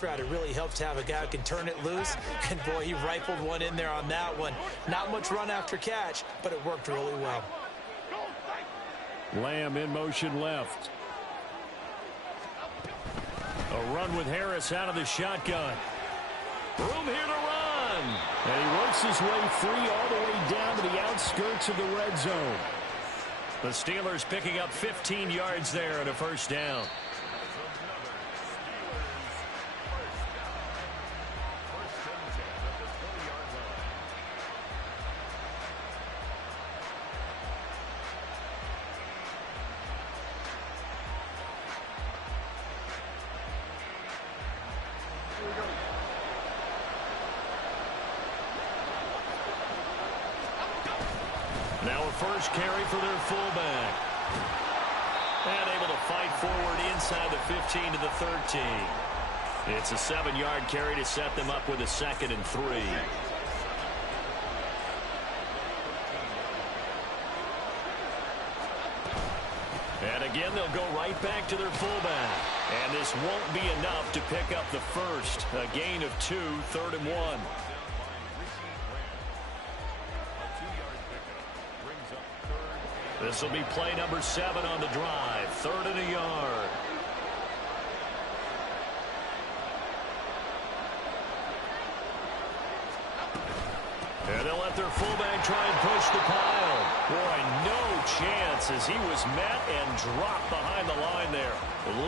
stretch route, it really helps to have a guy who can turn it loose. And, boy, he rifled one in there on that one. Not much run after catch, but it worked really well. Lamb in motion left. A run with Harris out of the shotgun. Room here to run. And he works his way free all the way down to the outskirts of the red zone. The Steelers picking up 15 yards there and a first down. Now a first carry for their fullback. And able to fight forward inside the 15 to the 13. It's a 7-yard carry to set them up with a 2nd and 3. And again, they'll go right back to their fullback. And this won't be enough to pick up the first. A gain of 2, 3rd and 1. This will be play number 7 on the drive. 3rd and a yard. And they'll let their fullback try and push the pile. Boy, no chance as he was met and dropped behind the line there.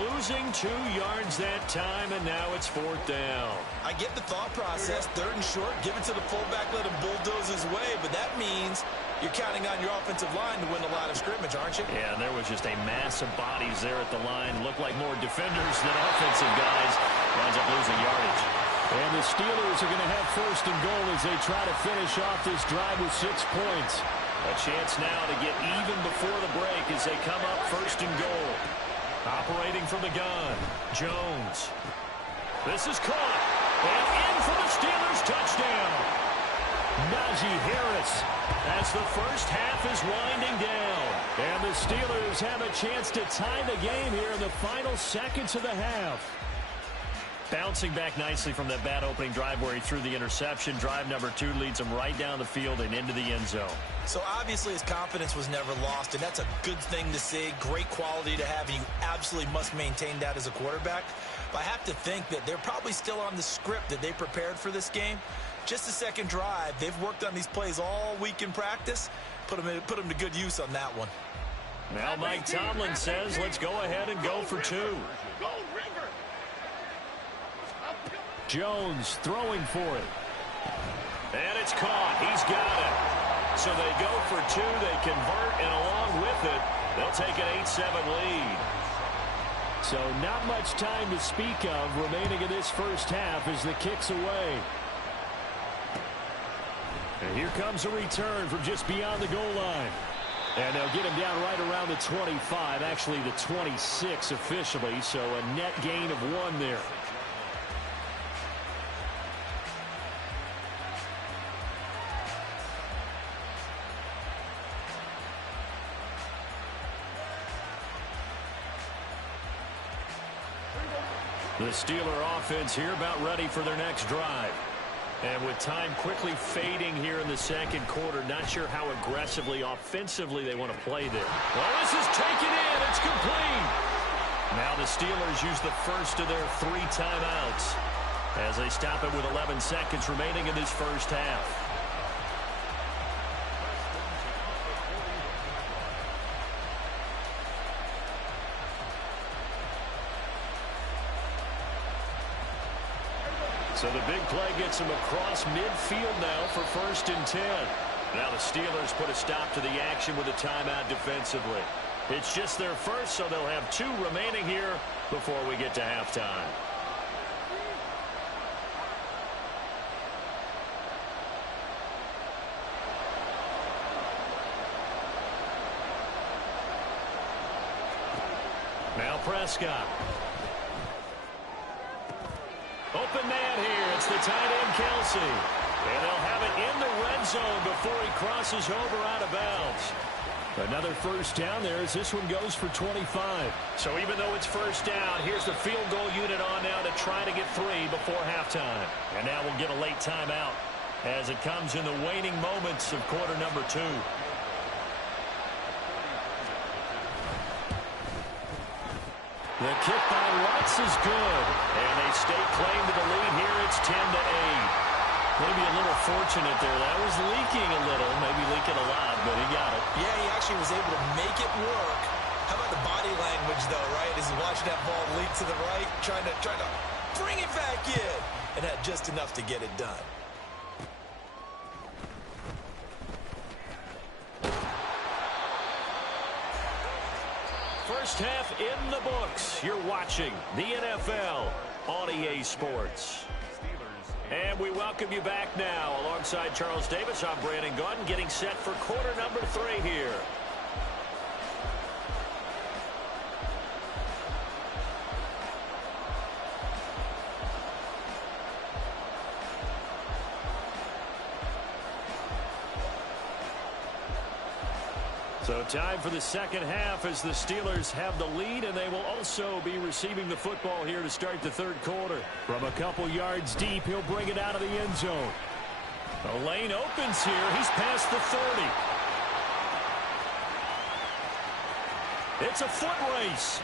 Losing 2 yards that time, and now it's 4th down. I get the thought process. 3rd and short, give it to the fullback, let him bulldoze his way, but that means you're counting on your offensive line to win the line of scrimmage, aren't you? Yeah, there was just a mass of bodies there at the line. Looked like more defenders than offensive guys. Winds up losing yardage. And the Steelers are going to have 1st and goal as they try to finish off this drive with 6 points. A chance now to get even before the break as they come up 1st and goal. Operating from the gun, Jones. This is caught. And in for the Steelers touchdown. Najee Harris as the first half is winding down. And the Steelers have a chance to tie the game here in the final seconds of the half. Bouncing back nicely from that bad opening drive where he threw the interception. Drive number 2 leads him right down the field and into the end zone. So obviously his confidence was never lost, and that's a good thing to see. Great quality to have, and you absolutely must maintain that as a quarterback. But I have to think that they're probably still on the script that they prepared for this game. Just the second drive. They've worked on these plays all week in practice. Put them to good use on that one. Now Mike Tomlin says, let's go ahead and go for 2. Jones throwing for it. And it's caught. He's got it. So they go for 2. They convert, and along with it, they'll take an 8-7 lead. So not much time to speak of remaining in this first half as the kick's away. And here comes a return from just beyond the goal line. And they'll get him down right around the 25, actually the 26 officially, so a net gain of 1 there. The Steeler offense here about ready for their next drive. And with time quickly fading here in the second quarter, not sure how aggressively, offensively they want to play this. Well, this is taken in. It's complete. Now the Steelers use the first of their 3 timeouts as they stop it with 11 seconds remaining in this first half. So the big play gets them across midfield now for 1st and 10. Now the Steelers put a stop to the action with a timeout defensively. It's just their first, so they'll have 2 remaining here before we get to halftime. Now Prescott. Open man here. It's the tight end, Kelsey. And they'll have it in the red zone before he crosses over out of bounds. Another first down there as this one goes for 25. So even though it's first down, here's the field goal unit on now to try to get 3 before halftime. And now we'll get a late timeout as it comes in the waning moments of quarter number 2. The kick by Watts is good. And they stake claim to the lead here. It's 10-8. Maybe a little fortunate there. That was leaking a little, maybe leaking a lot, but he got it. Yeah, he actually was able to make it work. How about the body language, though, right? As he's watching that ball leak to the right, trying to bring it back in, and had just enough to get it done. First half in the books. You're watching the NFL on EA Sports. And we welcome you back now. Alongside Charles Davis, I'm Brandon Gaudin, getting set for quarter number 3 here. So time for the second half as the Steelers have the lead, and they will also be receiving the football here to start the third quarter. From a couple yards deep, he'll bring it out of the end zone. The lane opens here. He's past the 30. It's a foot race.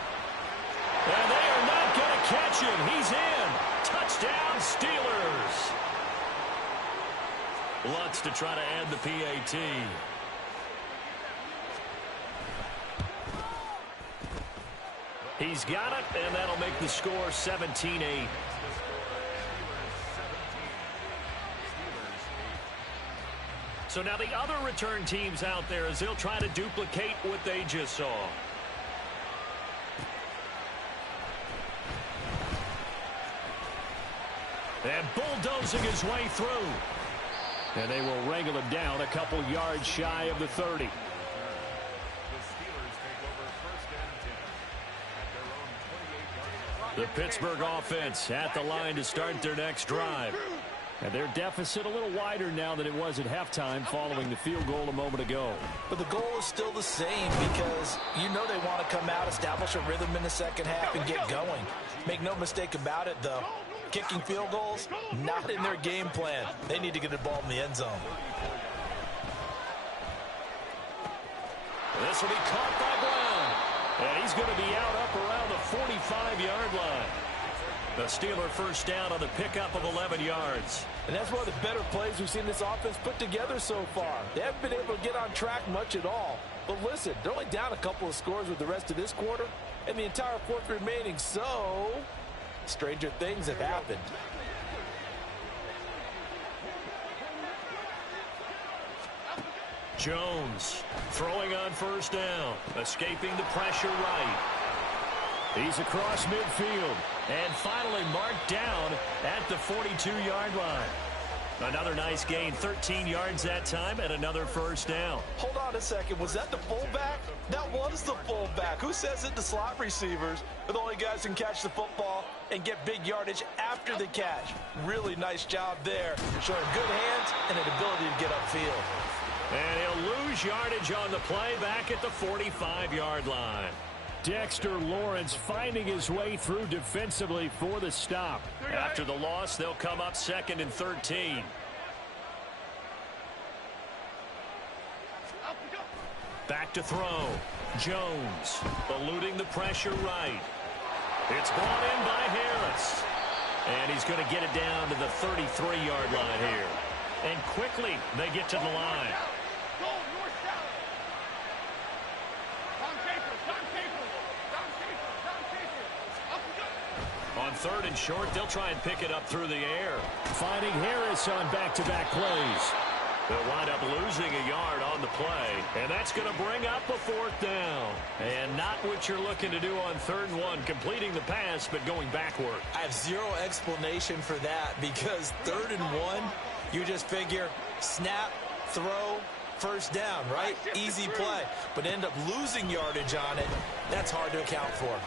And they are not going to catch him. He's in. Touchdown, Steelers. Lutz to try to add the PAT. He's got it, and that'll make the score 17-8. So now the other return teams out there as they'll try to duplicate what they just saw. And bulldozing his way through. And they will wrangle him down a couple yards shy of the 30. The Pittsburgh offense at the line to start their next drive. And their deficit a little wider now than it was at halftime following the field goal a moment ago. But the goal is still the same because you know they want to come out, establish a rhythm in the second half, and get going. Make no mistake about it, though. Kicking field goals, not in their game plan. They need to get the ball in the end zone. This will be caught by Brown. And he's going to be out up around the 45-yard line. The Steeler first down on the pickup of 11 yards. And that's one of the better plays we've seen this offense put together so far. They haven't been able to get on track much at all. But listen, they're only down a couple of scores with the rest of this quarter and the entire fourth remaining. So, stranger things have happened. Jones throwing on first down, escaping the pressure right. He's across midfield and finally marked down at the 42-yard line. Another nice gain, 13 yards that time, and another first down. Hold on a second. Was that the fullback? That was the fullback. Who says it? The slot receivers are the only guys who can catch the football and get big yardage after the catch. Really nice job there, showing good hands and an ability to get upfield. And he'll lose yardage on the play back at the 45-yard line. Dexter Lawrence finding his way through defensively for the stop. After the loss, they'll come up 2nd and 13. Back to throw. Jones eluding the pressure right. It's brought in by Harris. And he's going to get it down to the 33-yard line here. And quickly, they get to the line. On 3rd and short, they'll try and pick it up through the air. Finding Harris on back-to-back plays. They'll wind up losing a yard on the play, and that's going to bring up a 4th down. And not what you're looking to do on 3rd and 1, completing the pass, but going backward. I have zero explanation for that because 3rd and 1, you just figure snap, throw, first down, right? Easy play. But end up losing yardage on it. That's hard to account for.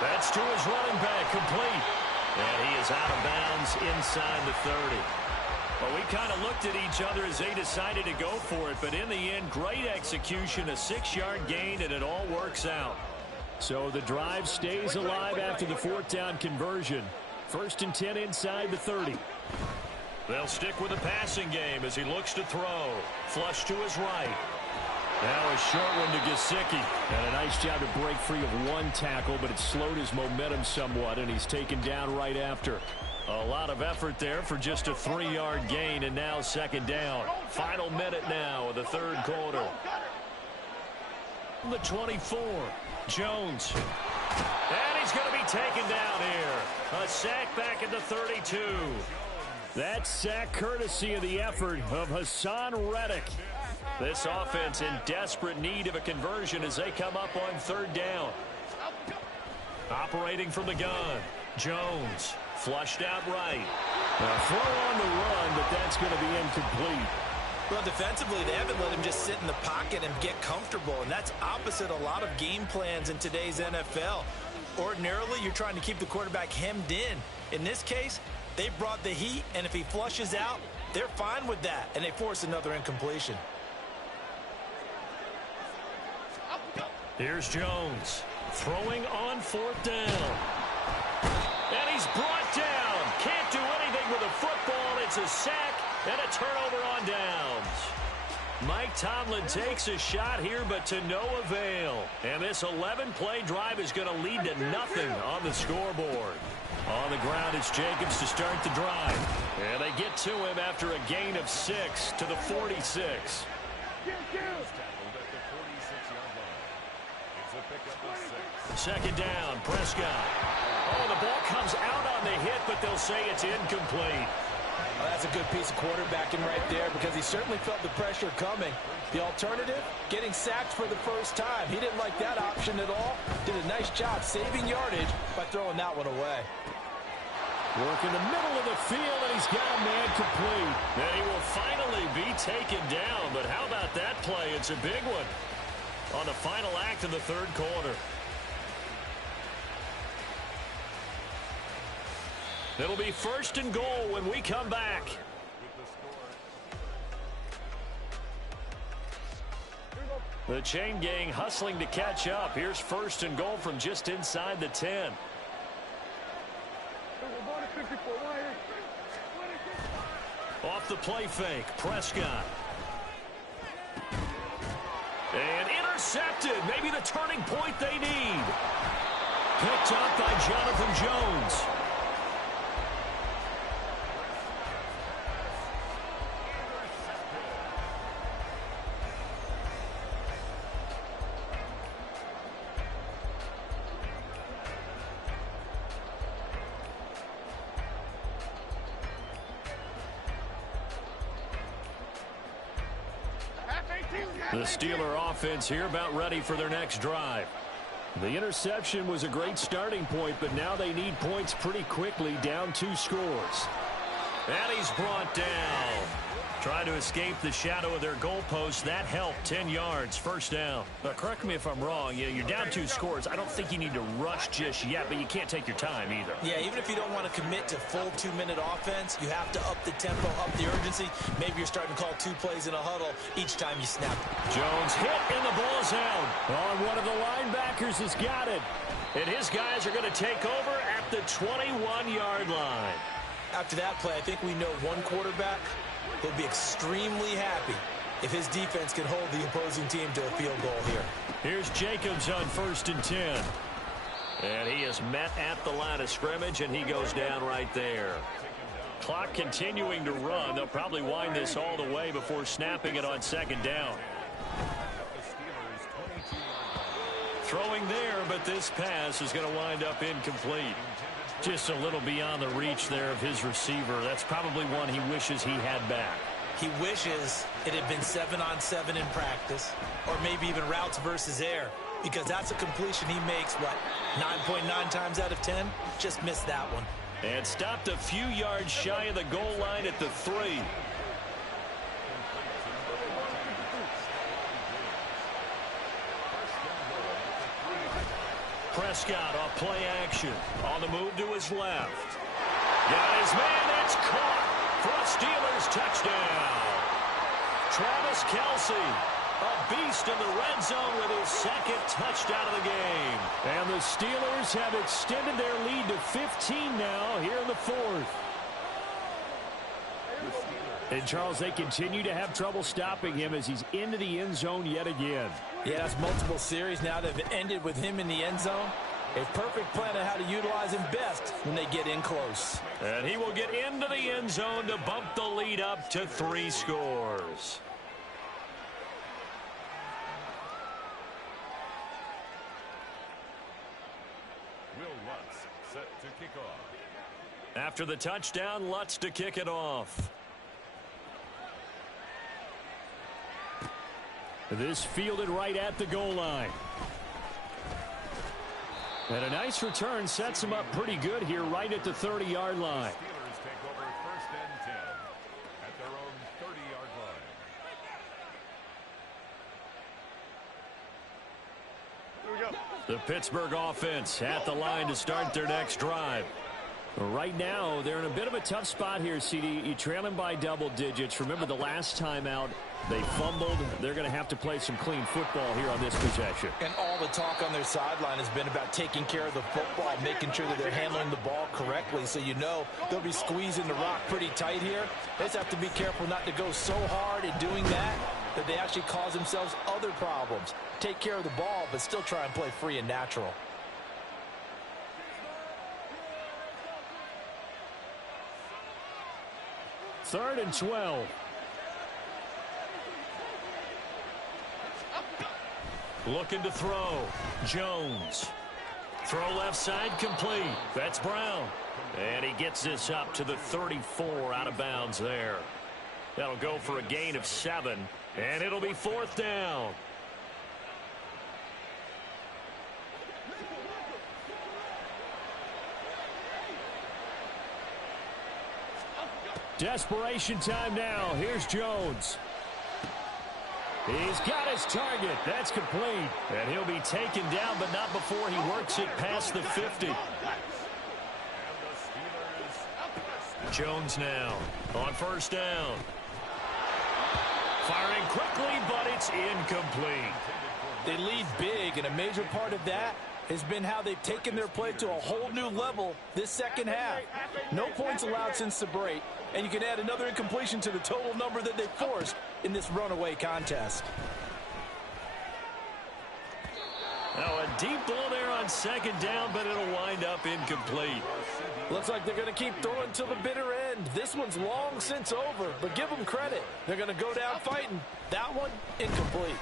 That's to his running back, complete. And he is out of bounds inside the 30. Well, we kind of looked at each other as they decided to go for it, but in the end, great execution, a 6-yard gain, and it all works out. So the drive stays alive after the 4th down conversion. 1st and 10 inside the 30. They'll stick with the passing game as he looks to throw. Flush to his right. Now a short one to Gesicki. And a nice job to break free of one tackle, but it slowed his momentum somewhat, and he's taken down right after. A lot of effort there for just a 3-yard gain, and now 2nd down. Final minute now of the 3rd quarter. The 24. Jones. And he's going to be taken down here. A sack back at the 32. That sack courtesy of the effort of Hassan Reddick. This offense in desperate need of a conversion as they come up on 3rd down. Operating from the gun. Jones. Flushed out right. A throw on the run, but that's going to be incomplete. Well, defensively, they haven't let him just sit in the pocket and get comfortable, and that's opposite a lot of game plans in today's NFL. Ordinarily, you're trying to keep the quarterback hemmed in. In this case, they brought the heat, and if he flushes out, they're fine with that, and they force another incompletion. Here's Jones, throwing on 4th down. And he's brought down. Can't do anything with a football. It's a sack and a turnover on downs. Mike Tomlin takes a shot here, but to no avail. And this 11-play drive is going to lead to nothing on the scoreboard. On the ground, it's Jacobs to start the drive. And they get to him after a gain of 6 to the 46. Second down, Prescott. Oh, the ball comes out on the hit, but they'll say it's incomplete. Well, that's a good piece of quarterbacking right there because he certainly felt the pressure coming. The alternative, getting sacked for the first time. He didn't like that option at all. Did a nice job saving yardage by throwing that one away. Work in the middle of the field, and he's got a man complete. And he will finally be taken down, but how about that play? It's a big one on the final act of the 3rd quarter. It'll be 1st and goal when we come back. The chain gang hustling to catch up. Here's 1st and goal from just inside the 10. Off the play fake, Prescott. And intercepted. Maybe the turning point they need. Picked up by Jonathan Jones. The Steeler offense here about ready for their next drive. The interception was a great starting point, but now they need points pretty quickly, down 2 scores. And he's brought down. Trying to escape the shadow of their goalpost. That helped. 10 yards, 1st down. But correct me if I'm wrong. You're down 2 scores. I don't think you need to rush just yet, but you can't take your time either. Yeah, even if you don't want to commit to full 2-minute offense, you have to up the tempo, up the urgency. Maybe you're starting to call 2 plays in a huddle each time you snap it. Jones hit, and the ball's out. On one of the linebackers has got it. And his guys are going to take over at the 21-yard line. After that play, I think we know one quarterback will be extremely happy if his defense can hold the opposing team to a field goal here. Here's Jacobs on 1st and 10. And he is met at the line of scrimmage, and he goes down right there. Clock continuing to run. They'll probably wind this all the way before snapping it on 2nd down. Throwing there, but this pass is going to wind up incomplete. Just a little beyond the reach there of his receiver. That's probably one he wishes he had back. He wishes it had been 7-on-7 in practice, or maybe even routes versus air, because that's a completion he makes, 9.9 times out of 10? Just missed that one. And stopped a few yards shy of the goal line at the 3. Prescott off play action. On the move to his left. Got his man. That's caught. for a Steelers touchdown. Travis Kelce, a beast in the red zone with his second touchdown of the game. And the Steelers have extended their lead to 15 now here in the fourth. And, Charles, they continue to have trouble stopping him as he's into the end zone yet again. Yeah, that's multiple series now that have ended with him in the end zone. A perfect plan on how to utilize him best when they get in close. And he will get into the end zone to bump the lead up to 3 scores. Set to kick off. After the touchdown, Lutz to kick it off. This fielded right at the goal line. And a nice return sets him up pretty good here right at the 30-yard line. Steelers take over 1st and 10 at their own 30-yard line. Here we go. The Pittsburgh offense at the line to start their next drive. Right now, they're in a bit of a tough spot here, CD. You trail them by double digits. Remember the last time out, they fumbled. They're going to have to play some clean football here on this possession. And all the talk on their sideline has been about taking care of the football, making sure that they're handling the ball correctly. So you know they'll be squeezing the rock pretty tight here. They just have to be careful not to go so hard in doing that they actually cause themselves other problems. Take care of the ball, but still try and play free and natural. Third and 12. Looking to throw. Jones. Throw left side complete. That's Brown. And he gets this up to the 34 out of bounds there. That'll go for a gain of 7. And it'll be 4th down. Desperation time now. Here's Jones. He's got his target. That's complete. And he'll be taken down, but not before he works it past the 50. Jones now on 1st down. Firing quickly, but it's incomplete. They lead big, and a major part of that has been how they've taken their play to a whole new level this second half. No points allowed since the break, and you can add another incompletion to the total number that they forced in this runaway contest. Now a deep ball there on 2nd down, but it'll wind up incomplete. Looks like they're going to keep throwing till the bitter end. This one's long since over, but give them credit. They're going to go down fighting. That one, incomplete.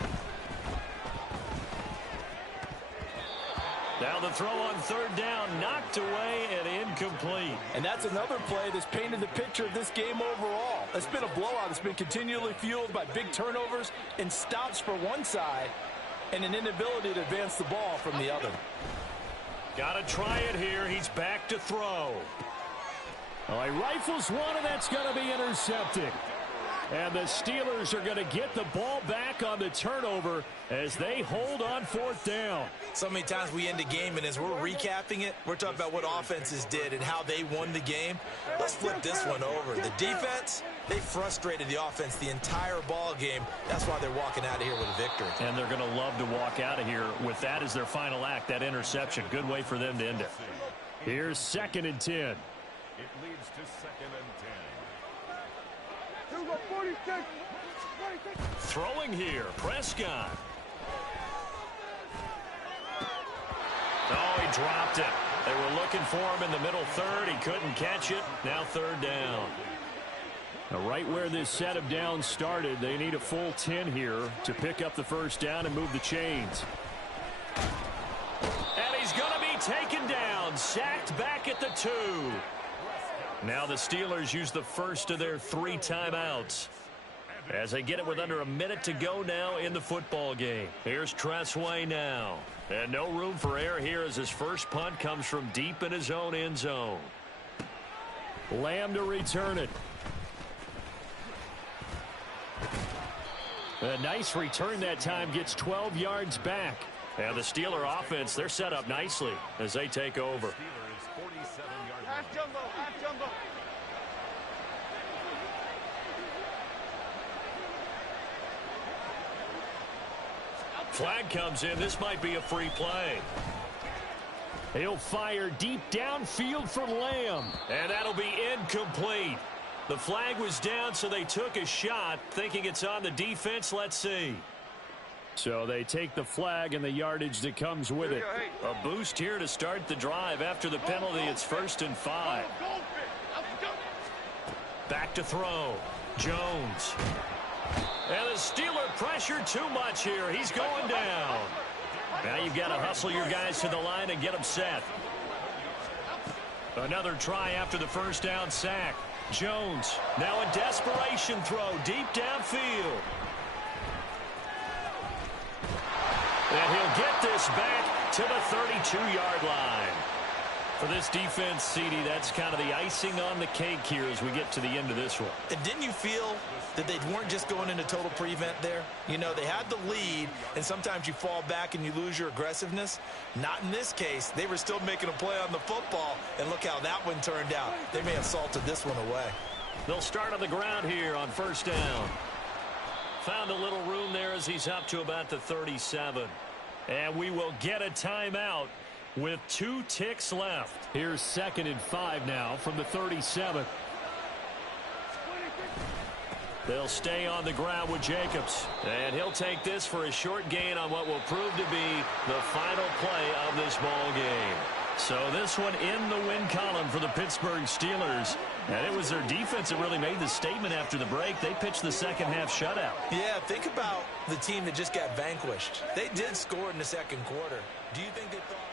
Now the throw on 3rd down, knocked away and incomplete. And that's another play that's painted the picture of this game overall. It's been a blowout. It's been continually fueled by big turnovers and stops for one side and an inability to advance the ball from the other. Got to try it here. He's back to throw. Oh, he rifles one, and that's going to be intercepted. And the Steelers are going to get the ball back on the turnover as they hold on 4th down. So many times we end a game, and as we're recapping it, we're talking about what offenses did and how they won the game. Let's flip this one over. The defense, they frustrated the offense the entire ball game. That's why they're walking out of here with a victory. And they're going to love to walk out of here with that as their final act, that interception. Good way for them to end it. Here's 2nd and 10. It leads to 2nd and 10. Throwing here, Prescott. Oh, he dropped it. They were looking for him in the middle 3rd. He couldn't catch it. Now 3rd down. Now right where this set of downs started, they need a full 10 here to pick up the 1st down and move the chains. And he's going to be taken down, sacked back at the 2. Now the Steelers use the first of their 3 timeouts as they get it with under a minute to go now in the football game. Here's Tressway now. And no room for error here as his first punt comes from deep in his own end zone. Lamb to return it. A nice return that time, gets 12 yards back. And the Steeler offense, they're set up nicely as they take over. Flag comes in. This might be a free play. He'll fire deep downfield for Lamb. And that'll be incomplete. The flag was down, so they took a shot, thinking it's on the defense. Let's see. So they take the flag and the yardage that comes with it. A boost here to start the drive. After the penalty, it's 1st and 5. Back to throw. Jones. And the Steeler pressure too much here. He's going down. Now you've got to hustle your guys to the line and get them set. Another try after the first down sack. Jones now a desperation throw deep downfield. And he'll get this back to the 32-yard line. For this defense, CD, that's kind of the icing on the cake here as we get to the end of this one. And didn't you feel that they weren't just going into total prevent there? You know, they had the lead, and sometimes you fall back and you lose your aggressiveness. Not in this case. They were still making a play on the football, and look how that one turned out. They may have salted this one away. They'll start on the ground here on 1st down. Found a little room there as he's up to about the 37. And we will get a timeout with 2 ticks left. Here's 2nd and 5 now from the 37. They'll stay on the ground with Jacobs. And he'll take this for a short gain on what will prove to be the final play of this ball game. So this one in the win column for the Pittsburgh Steelers. And it was their defense that really made the statement after the break. They pitched the second half shutout. Yeah, think about the team that just got vanquished. They did score in the second quarter. Do you think they thought...